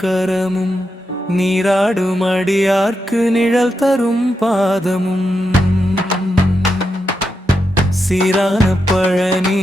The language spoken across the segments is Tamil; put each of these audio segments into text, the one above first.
கரமும் நீராடும் அடியார்க்கு நிழல் தரும் பாதமும் சீரான பழனி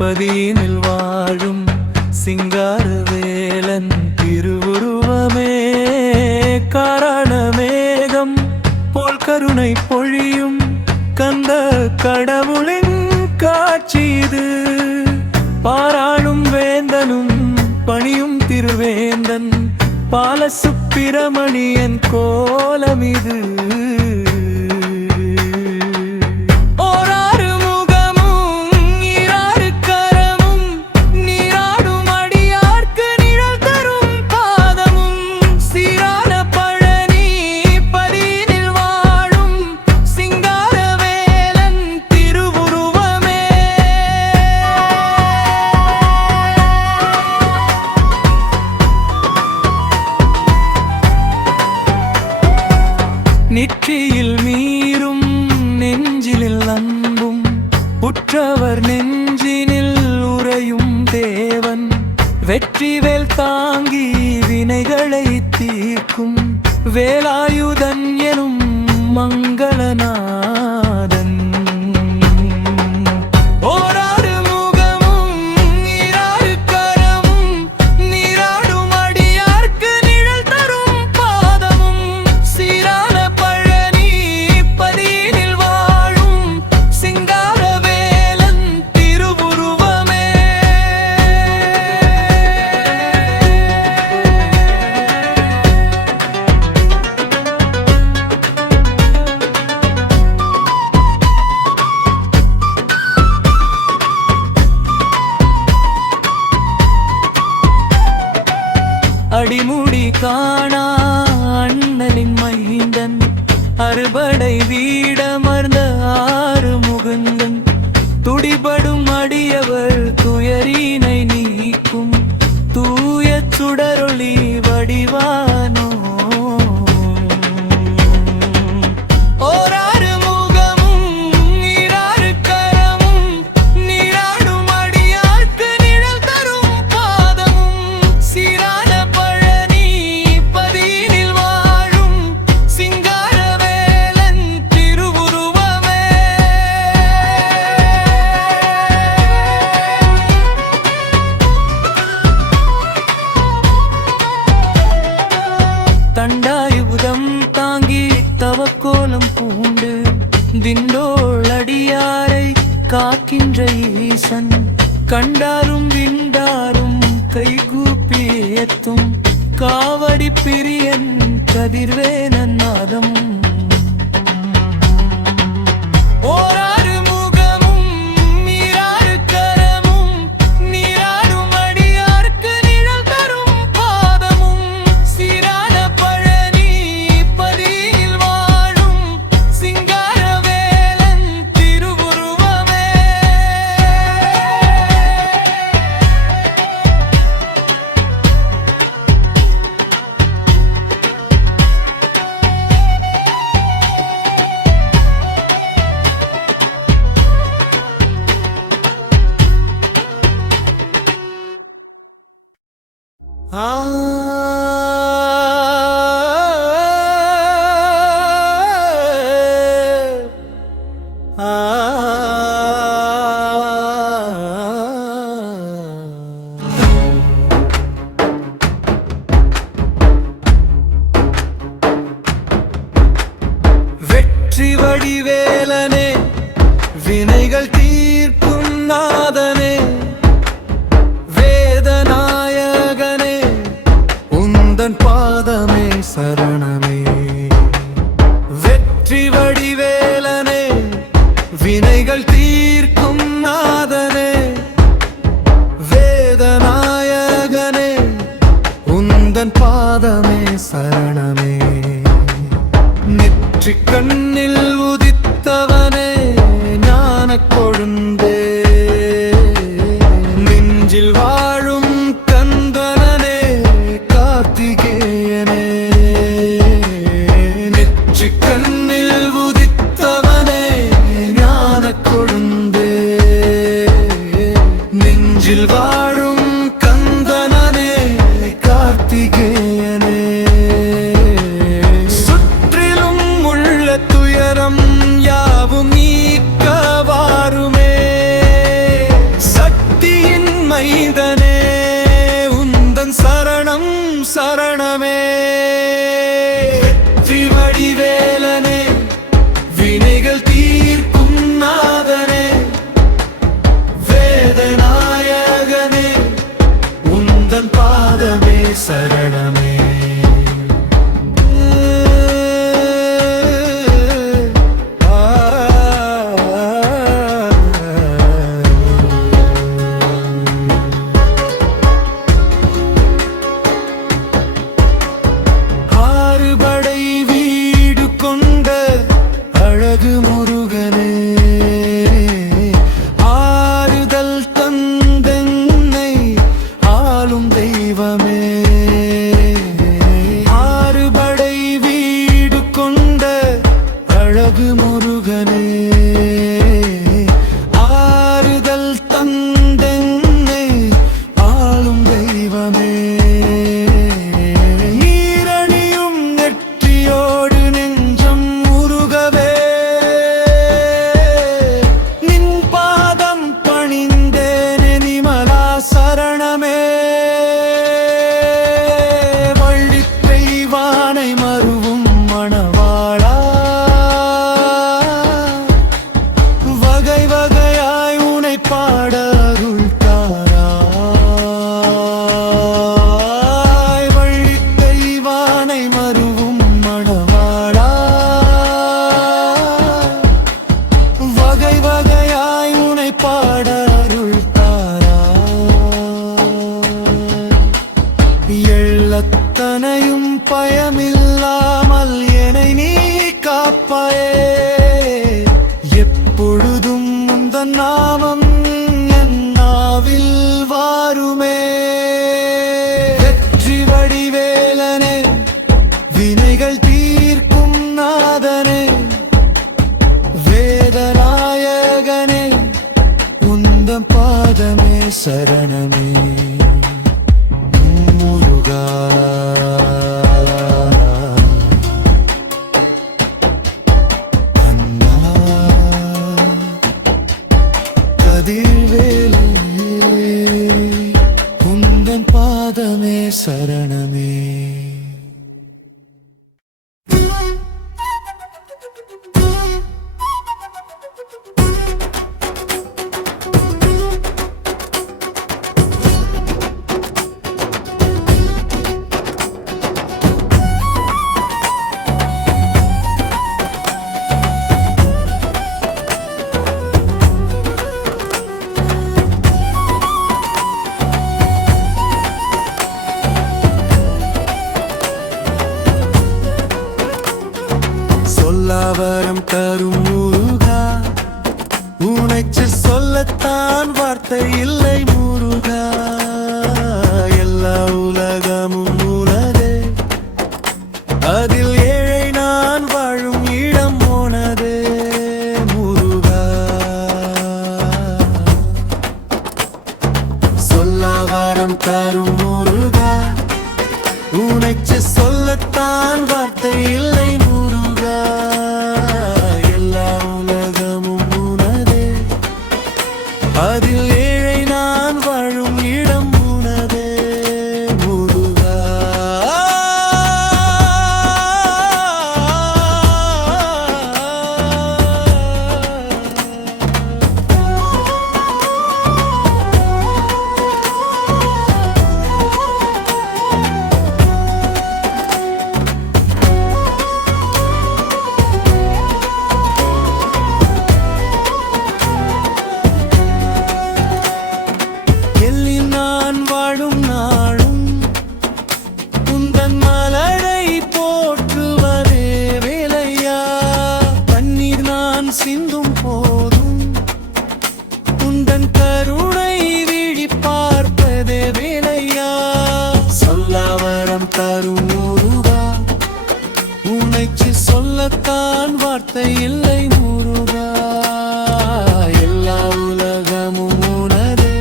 பதியினில் வாழும் சிங்காரவேலன் திருவுருவமே காரண மேகம் போல் கருணை பொழியும் கந்த கடவுளின் காட்சி இது பாராளும் வேந்தனும் பணியும் திருவேந்தன் பாலசுப்பிரமணியன் கோலம் இது நெற்றியில் மீறும் நெஞ்சினில் அன்பும் உற்றவர் நெஞ்சினில் உறையும் தேவன் வெற்றிவேல் தாங்கி வினைகளை தீர்க்கும் வேலாயுதன் எனும் மங்களநாதன் அடிமுடி காணா அண்ணலின் மைந்தன் அறுபடை வீடமர்ந்த ஆறு முகுந்தன் துடிபடும் அடியவர் துயரினை நீக்கும் தூய சுடரொளி வடிவானோ தண்டாயுதம் தாங்கி தவக்கோலம் பூண்டு திண்டோளடியாரை காக்கின்ற ஈசன் கண்டாரும் விண்டாரும் கைகூப்பி ஏத்தும் காவடி பிரியன் கதிர்வேலன் நாதம் வெற்றி வடிவேலனே வினைகள் தீர்க்கும் நாதனே வேதநாயகனே உந்தன் பாதமே சரணமே வெற்றி வடிவேலனே வினைகள் தீர்க்கும் நாதனே வேதநாயகனே உந்தன் பாதமே சரணமே நெற்றிக் கண்ணில் உதித்தவனே ஞானக் கொழுந்தே நெஞ்சில் வாழும் கந்தனே கார்த்திகேயனே நெற்றிக் கண்ணில் உதித்தவனே ஞானக் கொழுந்தே நெஞ்சில் வாழும் கந்தனே கார்த்திகேயனே வடிவேலனே வினைகள் தீர்க்கும் நாதனே வேதநாயகனே உந்தன் பாதமே சரணமே எள்ளத்தனையும் பயமில்லாமல் என்னை நீ காப்பாயே எப்பொழுதும் உந்தன் நாமம் என் நாவில் வாருமே வெற்றி வடிவேலனே வினைகள் தீர்க்கும் நாதனே வேதநாயகனே உந்தன் பாதமே சரணமே உந்தன் பாதமே சரணமே வரம் தரும் முருகா உனைச்சு சொல்லத்தான் வார்த்தை இல்லை முருகா எல்லா உலகமும் உனதே அதில் ஏழை நான் வாழும் இடம் போனதே முருகா சொல்ல வரம் தரும் முருகா உனைச்சு சொல்லத்தான் வார்த்தை இல்லை முருகா அதில் ஏழை நான் வாழும் இடம் உனதே முருகா சிந்தும் போதும் உந்தன் கருணை விழி பார்ப்பதே வேலையா சொல்லாவரம் தரும் முருகா உனைச்சு சொல்லத்தான் வார்த்தை இல்லை முருகா எல்லா உலகமும் உனதே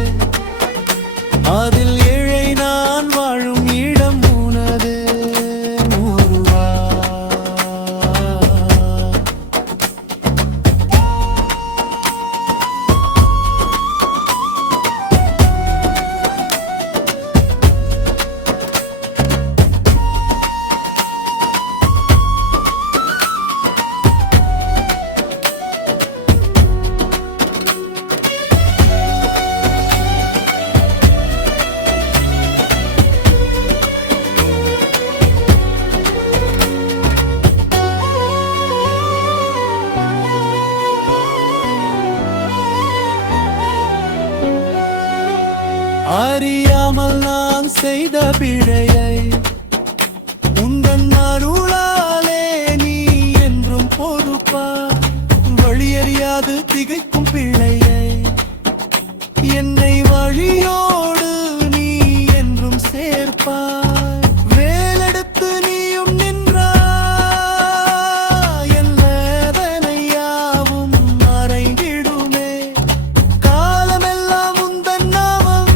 அதில் ஏழை நான் வாழும் இடம் உனதே முருகா செய்த பிழையை உந்தன் அருளாலே நீ என்றும் பொறுப்பாய். வழியறியாது திகைக்கும் பிள்ளையை என்னை வழியோடு நீ என்றும் சேர்ப்பாய். வேலெடுத்து நீயும் நின்றாய், என் வேதனையாவும் மறைந்திடுமே. காலமெல்லாம் உந்தன் நாமம்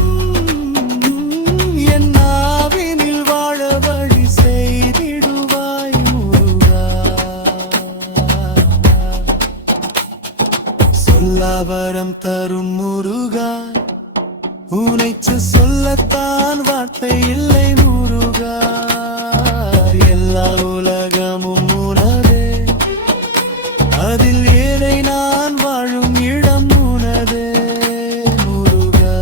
என் நாவினில் வாழ வழி செய்திடுவாய் முருகா. சொல்லாவரம் தரும் முருகா, உனைச்சு சொல்லத்தான் வார்த்தை இல்லை முருகா. எல்லா உலகமும் உனதே, அதில் ஏழை நான் வாழும் இடம் உனதே முருகா.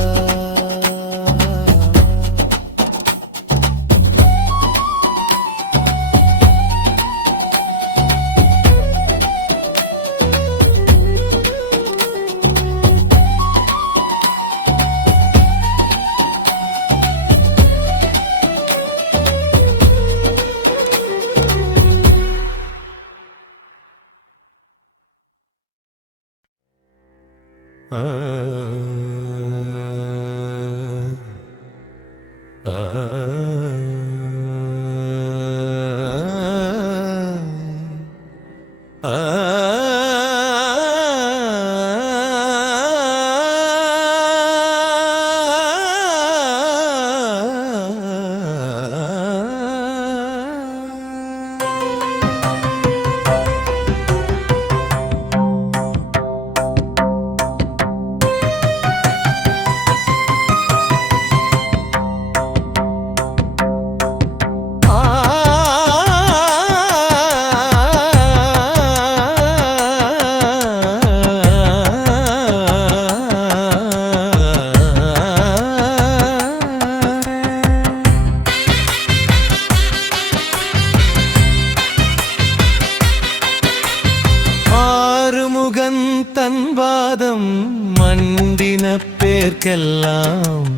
தன்வாதம் மண்டின பேர்க்கெல்லாம்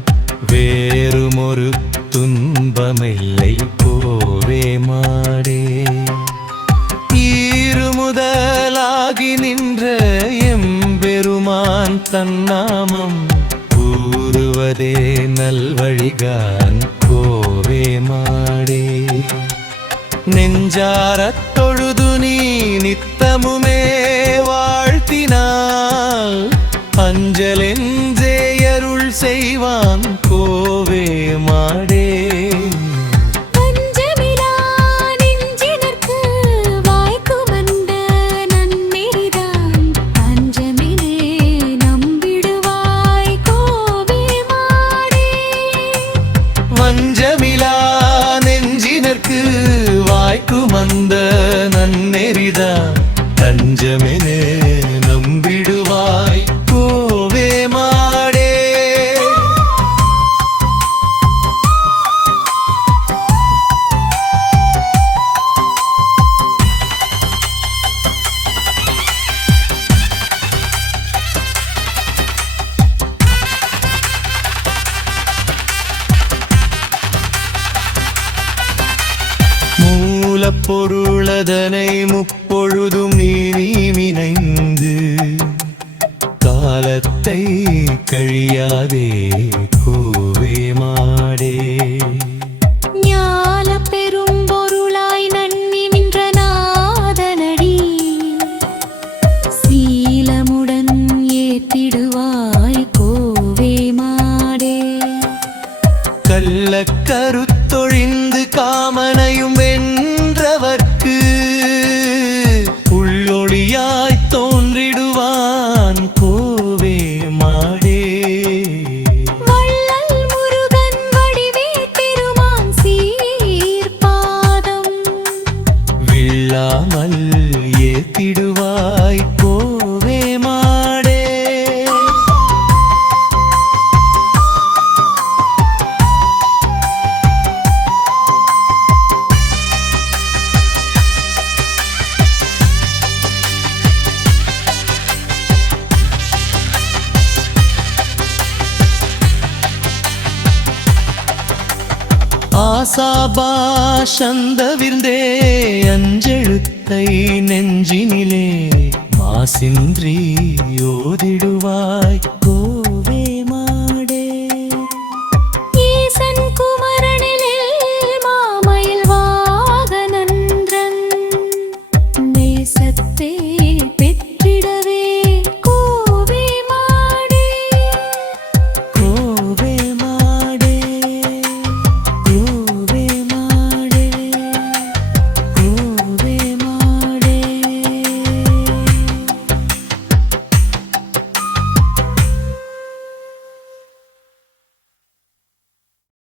வேறுமொரு துன்பமில்லை போவே மாடே. ஈறுமுதலாகி நின்ற எம்பெருமான் தன்னாமம் கூறுவதே நல்வழிகான் போவே மாடே. நெஞ்சாரத் தொழுது நீ நித்தமுமே வாழ்த்தினாள், அஞ்சலென்றே அருள் செய்வான் கோவே மாடே. வஞ்சமிலா நெஞ்சினர்க்கு வாய்க்கும் அந்த நன்னெறிதான், தஞ்சமெனே நம்பிடுவாய் கோவே மாடே. மூலப்பொருளதனை முப்பொழுதும் நீ நினைந்து காலத்தை கழியாதே கோவே மாடே. ஞால பெரும் பொருளாய் நன்னி நின்ற நாதனடி சீலமுடன் ஏத்திடுவாய் கோவே மாடே. கள்ளக்கருத்தொழிந்து காமனையும் வென்றவர்க்கு உள்ளொளியாய் தோன்றிடுவான் கோவே மாடே. வள்ளல் முருகன் வடிவே திருமான் சீர்பாதம் வில்லாமல் ஏத்திடுவாய் கோவே மாடே. ஆசாபாஷந்தவிர்ந்தே அஞ்செழுத்தை நெஞ்சினிலே மாசின்றி ஓதிடுவாய்